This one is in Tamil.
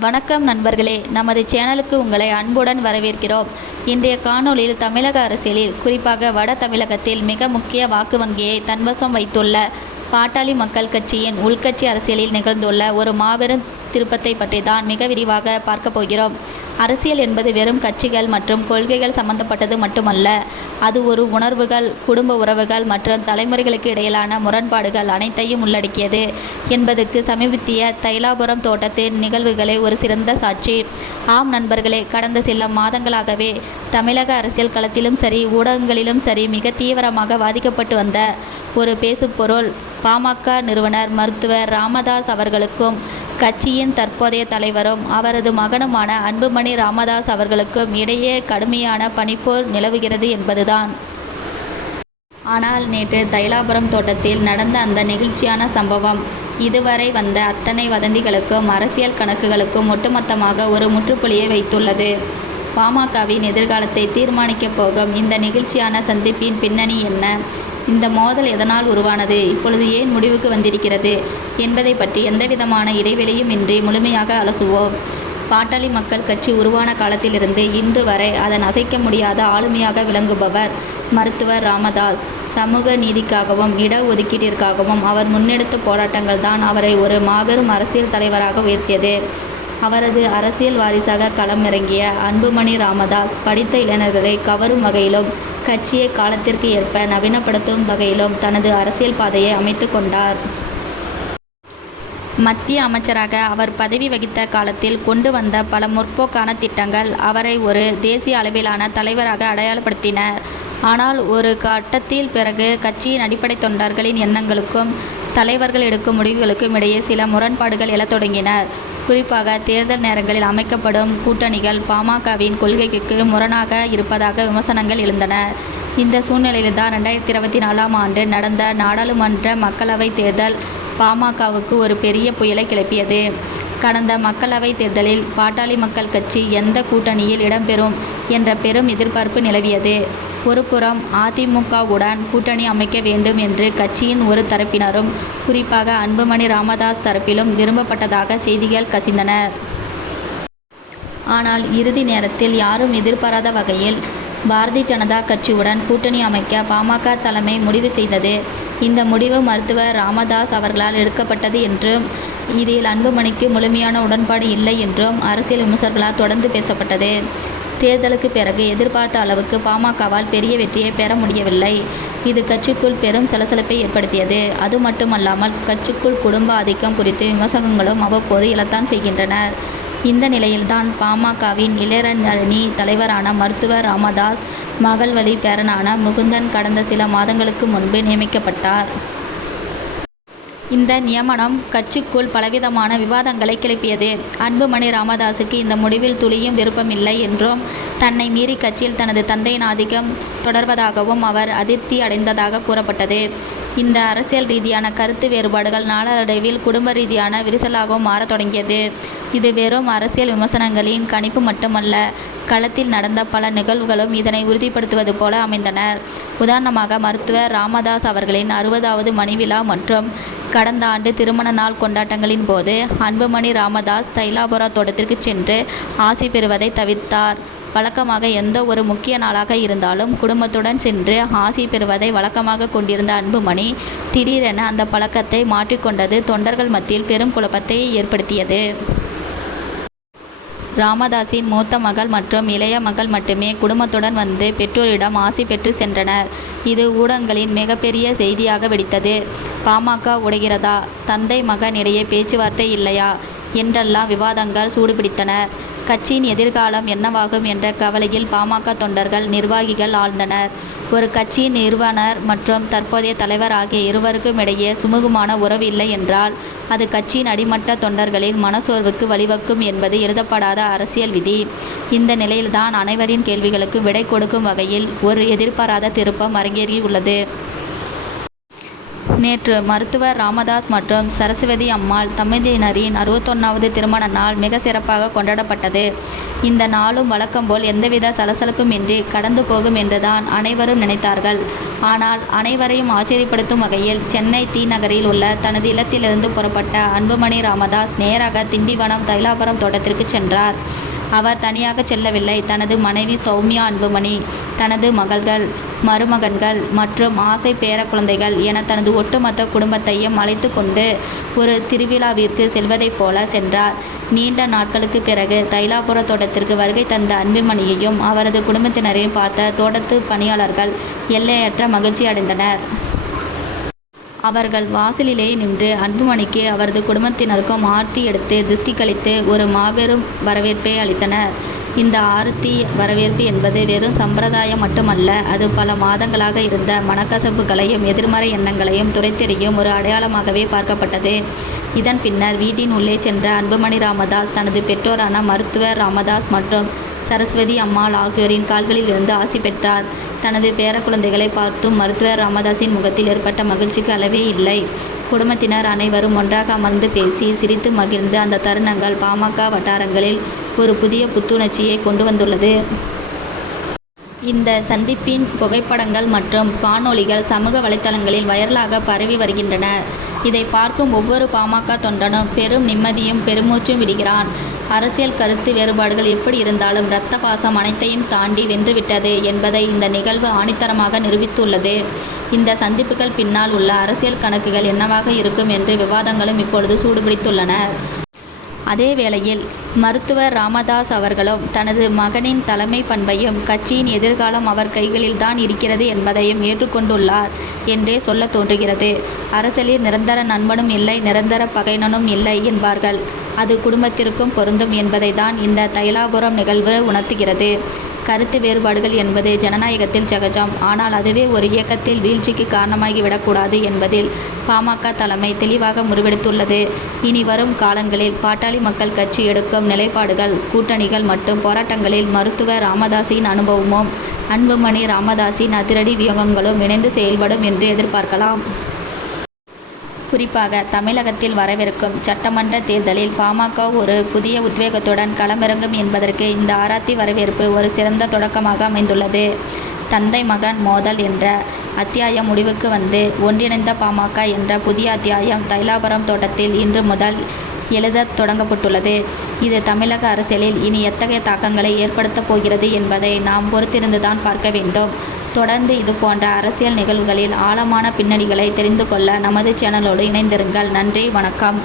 வணக்கம் நண்பர்களே, நமது சேனலுக்கு உங்களை அன்புடன் வரவேற்கிறோம். இன்றைய காணொளியில் தமிழக அரசியலில், குறிப்பாக வட தமிழகத்தில் மிக முக்கிய வாக்கு வங்கியை தன்வசம் வைத்துள்ள பாட்டாளி மக்கள் கட்சியின் உள்கட்சி அரசியலில் நிகழ்ந்துள்ள ஒரு மாபெரும் திருப்பத்தை பற்றி தான் மிக விரிவாக பார்க்க போகிறோம். அரசியல் என்பது வெறும் கட்சிகள் மற்றும் கொள்கைகள் சம்பந்தப்பட்டது மட்டுமல்ல. அது ஒரு உணர்வுகள், குடும்ப உறவுகள் மற்றும் தலைமுறைகளுக்கு இடையிலான முரண்பாடுகள் அனைத்தையும் உள்ளடக்கியது என்பதற்கு சமீபத்திய தைலாபுரம் தோட்டத்தின் நிகழ்வுகளே ஒரு சிறந்த சாட்சி. ஆம் நண்பர்களே, கடந்த சில மாதங்களாகவே தமிழக அரசியல் களத்திலும் சரி, ஊடகங்களிலும் சரி மிக தீவிரமாக வாதிக்கப்பட்டு வந்த ஒரு பேசுபொருள் பாமக நிறுவனர் மருத்துவர் ராமதாஸ் அவர்களுக்கும் கட்சியின் தற்போதைய தலைவரும் அவரது மகனுமான அன்புமணி ராமதாஸ் அவர்களுக்கும் இடையே கடுமையான பனிப்போர் நிலவுகிறது என்பதுதான். ஆனால் நேற்று தைலாபுரம் தோட்டத்தில் நடந்த அந்த நெகிழ்ச்சியான சம்பவம் இதுவரை வந்த அத்தனை வதந்திகளுக்கும் அரசியல் கணக்குகளுக்கும் ஒட்டுமொத்தமாக ஒரு முற்றுப்புள்ளியை வைத்துள்ளது. பாமகவின் எதிர்காலத்தை தீர்மானிக்கப் போகும் இந்த நெகிழ்ச்சியான சந்திப்பின் பின்னணி என்ன? இந்த மோதல் எதனால் உருவானது? இப்பொழுது ஏன் முடிவுக்கு வந்திருக்கிறது என்பதை பற்றி எந்தவிதமான இடைவெளியும் இன்றி முழுமையாக அலசுவோம். பாட்டாளி மக்கள் கட்சி உருவான காலத்திலிருந்து இன்று வரை அதன் அசைக்க முடியாத ஆளுமையாக விளங்குபவர் மருத்துவர் ராமதாஸ். சமூக நீதிக்காகவும் இடஒதுக்கீட்டிற்காகவும் அவர் முன்னெடுத்த போராட்டங்கள் தான் அவரை ஒரு மாபெரும் அரசியல் தலைவராக உயர்த்தியது. அவரது அரசியல் வாரிசாக களம் இறங்கிய அன்புமணி ராமதாஸ் படித்த இளைஞர்களை கவரும் வகையிலும் கட்சியை காலத்திற்கு ஏற்ப நவீனப்படுத்தும் வகையிலும் தனது அரசியல் பாதையை அமைத்து கொண்டார். மத்திய அமைச்சராக அவர் பதவி வகித்த காலத்தில் கொண்டு வந்த பல முற்போக்கான திட்டங்கள் அவரை ஒரு தேசிய அளவிலான தலைவராக அடையாளப்படுத்தினர். ஆனால் ஒரு கட்டத்தில் பிறகு கட்சியின் அடிப்படை தொண்டர்களின் எண்ணங்களுக்கும் தலைவர்கள் எடுக்கும் முடிவுகளுக்கும் இடையே சில முரண்பாடுகள் எழத் தொடங்கினர். குறிப்பாக தேர்தல் நேரங்களில் அமைக்கப்படும் கூட்டணிகள் பாமகவின் கொள்கைக்கு முரணாக இருப்பதாக விமர்சனங்கள் எழுந்தன. இந்த சூழ்நிலையில்தான் 2024ஆம் ஆண்டு நடந்த நாடாளுமன்ற மக்களவைத் தேர்தல் பாமகவுக்கு ஒரு பெரிய புயலை கிளப்பியது. கடந்த மக்களவைத் தேர்தலில் பாட்டாளி மக்கள் கட்சி எந்த கூட்டணியில் இடம்பெறும் என்ற பெரும் எதிர்பார்ப்பு நிலவியது. ஒருபுறம் அதிமுகவுடன் கூட்டணி அமைக்க வேண்டும் என்று கட்சியின் ஒரு தரப்பினரும், குறிப்பாக அன்புமணி ராமதாஸ் தரப்பிலும் விரும்பப்பட்டதாக செய்திகள் கசிந்தன. ஆனால் இறுதி நேரத்தில் யாரும் எதிர்பாராத வகையில் பாரதிய ஜனதா கட்சியுடன் கூட்டணி அமைக்க பாமக தலைமை முடிவு செய்தது. இந்த முடிவு மருத்துவர் ராமதாஸ் அவர்களால் எடுக்கப்பட்டது என்றும், இதில் அன்புமணிக்கு முழுமையான உடன்பாடு இல்லை என்றும் அரசியல் விமர்சகர்களால் தொடர்ந்து பேசப்பட்டது. தேர்தலுக்கு பிறகு எதிர்பார்த்த அளவுக்கு பாமகவால் பெரிய வெற்றியை பெற முடியவில்லை. இது கட்சிக்குள் பெரும் சலசலப்பை ஏற்படுத்தியது. அது மட்டுமல்லாமல் கட்சிக்குள் குடும்ப ஆதிக்கம் குறித்து விமர்சனங்களும் அவ்வப்போது எழத்தான் செய்கின்றனர். இந்த நிலையில்தான் பாமகவின் இளைஞரணி தலைவரான மருத்துவர் ராமதாஸ் மகள் வழி பேரனான முகுந்தன் கடந்த சில மாதங்களுக்கு முன்பு நியமிக்கப்பட்டார். இந்த நியமனம் கட்சிக்குள் பலவிதமான விவாதங்களை கிளப்பியது. அன்புமணி ராமதாஸுக்கு இந்த முடிவில் துளியும் விருப்பமில்லை என்றும், தன்னை மீறி கட்சியில் தனது தந்தையின் ஆதிக்கம் தொடர்வதாகவும் அவர் அதிருப்தி அடைந்ததாக கூறப்பட்டது. இந்த அரசியல் ரீதியான கருத்து வேறுபாடுகள் நாளடைவில் குடும்ப ரீதியான விரிசலாகவும் மாறத் தொடங்கியது. இது வெறும் அரசியல் விமர்சனங்களின் கணிப்பு மட்டுமல்ல, களத்தில் நடந்த பல நிகழ்வுகளும் இதனை உறுதிப்படுத்துவது போல அமைந்தன. உதாரணமாக, மருத்துவர் ராமதாஸ் அவர்களின் 60வது மணிவிழா மற்றும் கடந்த ஆண்டு திருமண நாள் கொண்டாட்டங்களின் போது அன்புமணி ராமதாஸ் தைலாபுரம் தோட்டத்திற்கு சென்று ஆசி பெறுவதை தவிர்த்தார். வழக்கமாக எந்த ஒரு முக்கிய நாளாக இருந்தாலும் குடும்பத்துடன் சென்று ஆசி பெறுவதை வழக்கமாக கொண்டிருந்த அன்புமணி திடீரென அந்த பழக்கத்தை மாற்றிக்கொண்டது தொண்டர்கள் மத்தியில் பெரும் குழப்பத்தை ஏற்படுத்தியது. ராமதாஸின் மூத்த மகள் மற்றும் இளைய மகள் மட்டுமே குடும்பத்துடன் வந்து பெற்றோரிடம் ஆசி பெற்று சென்றனர். இது ஊடகங்களின் மிகப்பெரிய செய்தியாக வெடித்தது. பாமக உடைகிறதா? தந்தை மகன் இடையே பேச்சுவார்த்தை இல்லையா என்றெல்லாம் விவாதங்கள் சூடுபிடித்தன. கட்சியின் எதிர்காலம் என்னவாகும் என்ற கவலையில் பாமக தொண்டர்கள், நிர்வாகிகள் ஆழ்ந்தனர். ஒரு கட்சியின் நிறுவனர் மற்றும் தற்போதைய தலைவர் ஆகிய இருவருக்கும் இடையே சுமூகமான உறவு இல்லை என்றால் அது கட்சியின் அடிமட்ட தொண்டர்களின் மனசோர்வுக்கு வழிவகுக்கும் என்பது எழுதப்படாத அரசியல் விதி. இந்த நிலையில்தான் அனைவரின் கேள்விகளுக்கு விடை கொடுக்கும் வகையில் ஒரு எதிர்பாராத திருப்பம் அரங்கேறியுள்ளது. நேற்று மருத்துவர் ராமதாஸ் மற்றும் சரஸ்வதி அம்மாள் தம்பதியினரின் 61வது திருமண நாள் மிக சிறப்பாக கொண்டாடப்பட்டது. இந்த நாளும் வழக்கம் போல் எந்தவித சலசலப்புமின்றி கடந்து போகும் என்றுதான் அனைவரும் நினைத்தார்கள். ஆனால் அனைவரையும் ஆச்சரியப்படுத்தும் வகையில் சென்னை தி நகரில் உள்ள தனது இல்லத்திலிருந்து புறப்பட்ட அன்புமணி ராமதாஸ் நேராக திண்டிவனம் தைலாபுரம் தோட்டத்திற்கு சென்றார். அவர் தனியாக செல்லவில்லை. தனது மனைவி சௌமியா அன்புமணி, தனது மகள்கள், மருமகன்கள் மற்றும் ஆசை பேர குழந்தைகள் என தனது ஒட்டுமொத்த குடும்பத்தையும் அழைத்து கொண்டு ஒரு திருவிழாவிற்கு செல்வதைப் போல சென்றார். நீண்ட நாட்களுக்கு பிறகு தைலாபுர தோட்டத்திற்கு வருகை தந்த அன்புமணியையும் அவரது குடும்பத்தினரையும் பார்த்த தோட்டத்து பணியாளர்கள் எல்லையற்ற மகிழ்ச்சி அடைந்தனர். அவர்கள் வாசலிலேயே நின்று அன்புமணிக்கு அவரது குடும்பத்தினருக்கும் ஆர்த்தி எடுத்து திருஷ்டி கழித்து ஒரு மாபெரும் வரவேற்பை அளித்தனர். இந்த ஆர்த்தி வரவேற்பு என்பது வெறும் சம்பிரதாயம் மட்டுமல்ல, அது பல மாதங்களாக இருந்த மனக்கசப்புகளையும் எதிர்மறை எண்ணங்களையும் துடைத்தெறியும் ஒரு அடையாளமாகவே பார்க்கப்பட்டது. இதன் பின்னர் வீட்டின் உள்ளே சென்ற அன்புமணி ராமதாஸ் தனது பெற்றோரான மருத்துவர் ராமதாஸ் மற்றும் சரஸ்வதி அம்மாள் ஆகியோரின் கால்களில் இருந்து ஆசி பெற்றார். தனது பேர குழந்தைகளை பார்த்தும் மருத்துவர் ராமதாஸின் முகத்தில் ஏற்பட்ட மகிழ்ச்சிக்கு அளவே இல்லை. குடும்பத்தினர் அனைவரும் ஒன்றாக அமர்ந்து பேசி சிரித்து மகிழ்ந்து அந்த தருணங்கள் பாமக வட்டாரங்களில் ஒரு புதிய புத்துணர்ச்சியை கொண்டு வந்துள்ளது. இந்த சந்திப்பின் புகைப்படங்கள் மற்றும் காணொளிகள் சமூக வலைத்தளங்களில் வைரலாக பரவி வருகின்றன. இதை பார்க்கும் ஒவ்வொரு பாமக தொண்டனும் பெரும் நிம்மதியும் பெருமூச்சும் விடுகிறான். அரசியல் கருத்து வேறுபாடுகள் எப்படி இருந்தாலும் இரத்த பாசம் அனைத்தையும் தாண்டி வென்றுவிட்டது என்பதை இந்த நிகழ்வு ஆணித்தரமாக நிரூபித்துள்ளது. இந்த சந்திப்புகள் பின்னால் உள்ள அரசியல் கணக்குகள் என்னவாக இருக்கும் என்று விவாதங்களும் இப்பொழுது சூடுபிடித்துள்ளன. அதே வேளையில் மருத்துவர் ராமதாஸ் அவர்களும் தனது மகனின் தலைமை பண்பையும் கட்சியின் எதிர்காலம் அவர் கைகளில்தான் இருக்கிறது என்பதையும் ஏற்றுக்கொண்டுள்ளார் என்றே சொல்ல தோன்றுகிறது. அரசியலில் நிரந்தர நண்பனும் இல்லை, நிரந்தர பகைவனும் இல்லை என்பார்கள். அது குடும்பத்திற்கும் பொருந்தும் என்பதை தான் இந்த தைலாபுரம் நிகழ்வு உணர்த்துகிறது. கருத்து வேறுபாடுகள் என்பது ஜனநாயகத்தில் சகஜம். ஆனால் அதுவே ஒரு இயக்கத்தில் வீழ்ச்சிக்கு காரணமாகிவிடக்கூடாது என்பதில் பாமக தலைமை தெளிவாக முடிவெடுத்துள்ளது. இனி வரும் காலங்களில் பாட்டாளி மக்கள் கட்சி எடுக்கும் நிலைப்பாடுகள், கூட்டணிகள் மற்றும் போராட்டங்களில் மருத்துவர் ராமதாஸின் அனுபவமும் அன்புமணி ராமதாஸின் அதிரடி வியூகங்களும் இணைந்து செயல்படும் என்று எதிர்பார்க்கலாம். குறிப்பாக தமிழகத்தில் வரவிருக்கும் சட்டமன்ற தேர்தலில் பாமக ஒரு புதிய உத்வேகத்துடன் களமிறங்கும் என்பதற்கு இந்த ஆராத்தி வரவேற்பு ஒரு சிறந்த தொடக்கமாக அமைந்துள்ளது. தந்தை மகன் மோதல் என்ற அத்தியாயம் முடிவுக்கு வந்து ஒன்றிணைந்த பாமக என்ற புதிய அத்தியாயம் தைலாபுரம் தோட்டத்தில் இன்று முதல் எழுதத் தொடங்கப்பட்டுள்ளது. இது தமிழக அரசியலில் இனி எத்தகைய தாக்கங்களை ஏற்படுத்தப் போகிறது என்பதை நாம் பொறுத்திருந்துதான் பார்க்க வேண்டும். தொடர்ந்து இதுபோன்ற அரசியல் நிகழ்வுகளில் ஆழமான பின்னணிகளை தெரிந்து கொள்ள நமது சேனலோடு இணைந்திருங்கள். நன்றி, வணக்கம்.